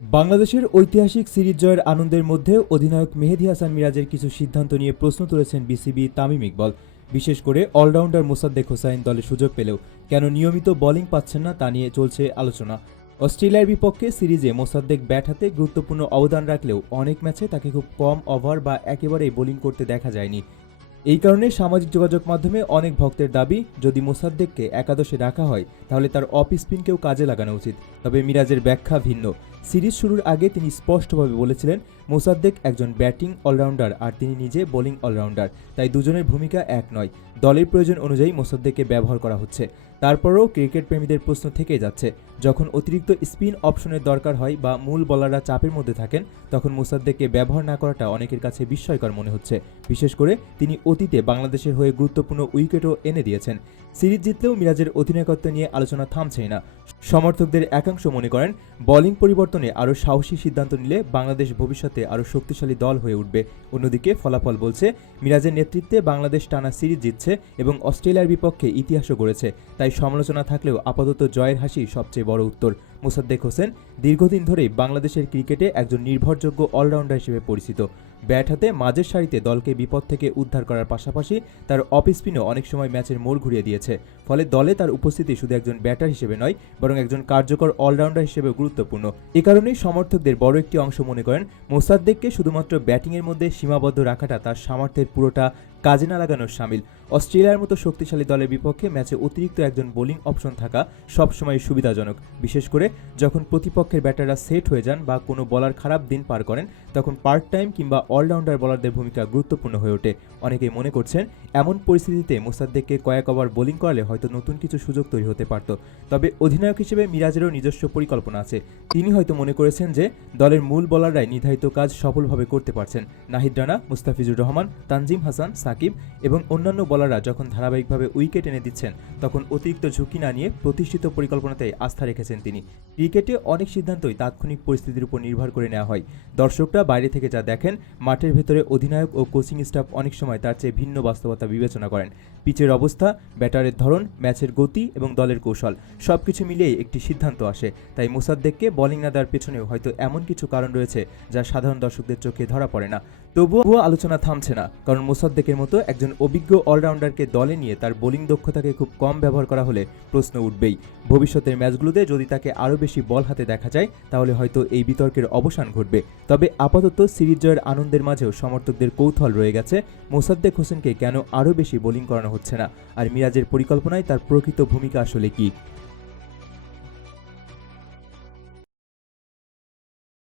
বাংলাদেশের ঐতিহাসিক সিরিজ জয়ের আনন্দের মধ্যে অধিনায়ক মেহেদী হাসান মিরাজের কিছু সিদ্ধান্ত নিয়ে প্রশ্ন তুলেছেন বিসিবি তামিম ইকবাল। বিশেষ করে অলরাউন্ডার মোসাদ্দেক হোসাইন দলে সুযোগ পেলেও কেন নিয়মিত বোলিং পাচ্ছেন না তা নিয়ে চলছে আলোচনা। অস্ট্রেলিয়ার বিপক্ষে সিরিজে মোসাদ্দেক ব্যাট হাতে গুরুত্বপূর্ণ অবদান রাখলেও অনেক ম্যাচে তাকে খুব কম ওভার বা একেবারেই বোলিং করতে দেখা যায়নি। এই কারণে সামাজিক যোগাযোগ মাধ্যমে অনেক ভক্তের দাবি, যদি মোসাদ্দেককে একাদশে রাখা হয় তাহলে তার অফ স্পিনকেও কাজে লাগানো উচিত। তবে মিরাজের ব্যাখ্যা ভিন্ন। সিরিজ শুরুর আগে তিনি স্পষ্টভাবে বলেছিলেন মোসাদ্দেক একজন ব্যাটিং অলরাউন্ডার আর তিনি নিজে বোলিং অলরাউন্ডার, তাই দুজনের ভূমিকা এক নয়। দলের প্রয়োজন অনুযায়ী মোসাদ্দেককে ব্যবহার করা হচ্ছে। তারপরও ক্রিকেট প্রেমীদের প্রশ্ন থেকেই যাচ্ছে, যখন অতিরিক্ত স্পিন অপশনের দরকার হয় বা মূল বোলাররা চাপের মধ্যে থাকেন তখন মোসাদ্দেককে ব্যবহার না করাটা অনেকের কাছে বিস্ময়কর মনে হচ্ছে। বিশেষ করে তিনি অতীতে বাংলাদেশের হয়ে গুরুত্বপূর্ণ উইকেটও এনে দিয়েছেন। সিরিজ জিতলেও মিরাজের অধিনায়কত্ব নিয়ে আলোচনা থামছেই না। সমর্থকদের একাংশ মনে করেন বোলিং পরিবর্তনে আরও সাহসী সিদ্ধান্ত নিলে বাংলাদেশ ভবিষ্যতে আরও শক্তিশালী দল হয়ে উঠবে। অন্যদিকে ফলাফল বলছে মিরাজের নেতৃত্বে বাংলাদেশ টানা সিরিজ জিতছে এবং অস্ট্রেলিয়ার বিপক্ষে ইতিহাসও গড়েছে। তাই সমালোচনা থাকলেও আপাতত জয়ের হাসি সবচেয়ে বড় উত্তর। মোসাদ্দেক হোসেন দীর্ঘদিন ধরেই বাংলাদেশের ক্রিকেটে একজন নির্ভরযোগ্য অলরাউন্ডার হিসেবে পরিচিত। ব্যাট হাতে মাঝের সারিতে দলকে বিপদ থেকে উদ্ধার করার পাশাপাশি তার অফ স্পিনও অনেক সময় ম্যাচের মোড় ঘুরিয়ে দিয়েছে। ফলে দলে তার উপস্থিতি শুধু একজন ব্যাটার হিসেবে নয়, বরং একজন কার্যকর অলরাউন্ডার হিসেবে গুরুত্বপূর্ণ। এ কারণেই সমর্থকদের বড় একটি অংশ মনে করেন মোসাদ্দেককে শুধুমাত্র ব্যাটিংয়ের মধ্যে সীমাবদ্ধ রাখাটা তার সামর্থ্যের পুরোটা কাজে না লাগানোর শামিল। অস্ট্রেলিয়ার মতো শক্তিশালী দলের বিপক্ষে ম্যাচে অতিরিক্ত একজন বোলিং অপশন থাকা সবসময় সুবিধাজনক, বিশেষ করে যখন প্রতিপক্ষের ব্যাটাররা সেট হয়ে যান বা কোনো বলার খারাপ দিন পার করেন, তখন পার্ট টাইম কিংবা অলরাউন্ডার বলারদের ভূমিকা গুরুত্বপূর্ণ হয়ে ওঠে। অনেকেই মনে করছেন এমন পরিস্থিতিতে মোসাদ্দেককে কয়েক ওভার বোলিং করালে হয়তো নতুন কিছু সুযোগ তৈরি হতে পারত। তবে অধিনায়ক হিসেবে মিরাজেরও নিজস্ব পরিকল্পনা আছে। তিনি হয়তো মনে করেছেন যে দলের মূল বোলাররাই নির্ধারিত কাজ সফলভাবে করতে পারছেন। নাহিদ রানা, মুস্তাফিজুর রহমান, তানজিম হাসান, সাকিব এবং অন্যান্য বোলাররা যখন ধারাবাহিকভাবে উইকেট এনে দিচ্ছেন তখন অতিরিক্ত ঝুঁকি না নিয়ে প্রতিষ্ঠিত পরিকল্পনাতে আস্থা রেখেছেন তিনি। ক্রিকেটে অনেক সিদ্ধান্তই তাৎক্ষণিক পরিস্থিতির উপর নির্ভর করে নেওয়া হয়। দর্শকরা বাইরে থেকে যা দেখেন, মাঠের ভেতরে অধিনায়ক ও কোচিং স্টাফ অনেক সময় তার চেয়ে ভিন্ন বাস্তবতা বিবেচনা করেন। পিচের অবস্থা, ব্যাটারের ধরন, ম্যাচের গতি এবং দলের কৌশল সবকিছু মিলিয়েই একটি সিদ্ধান্ত আসে। তাই মোসাদ্দেককে বোলিং না দেওয়ার পেছনেও হয়তো এমন কিছু কারণ রয়েছে যা সাধারণ দর্শকদের চোখে ধরা পড়ে না। তবুও আলোচনা থামছে না, কারণ মোসাদ্দেকের মতো একজন অভিজ্ঞ অলরাউন্ডারকে দলে নিয়ে তার বোলিং দক্ষতাকে খুব কম ব্যবহার করা হলে প্রশ্ন উঠবেই। ভবিষ্যতের ম্যাচগুলোতে যদি তাকে আরও বেশি বল হাতে দেখা যায় তাহলে হয়তো এই বিতর্কের অবসান ঘটবে। তবে আপাতত সিরিজ জয়ের আনন্দের মাঝেও সমর্থকদের কৌতূহল রয়ে গেছে মোসাদ্দেক হোসেনকে কেন আরও বেশি বোলিং করানো হচ্ছে না, আর মিরাজের পরিকল্পনায় তার প্রকৃত ভূমিকা আসলে কী।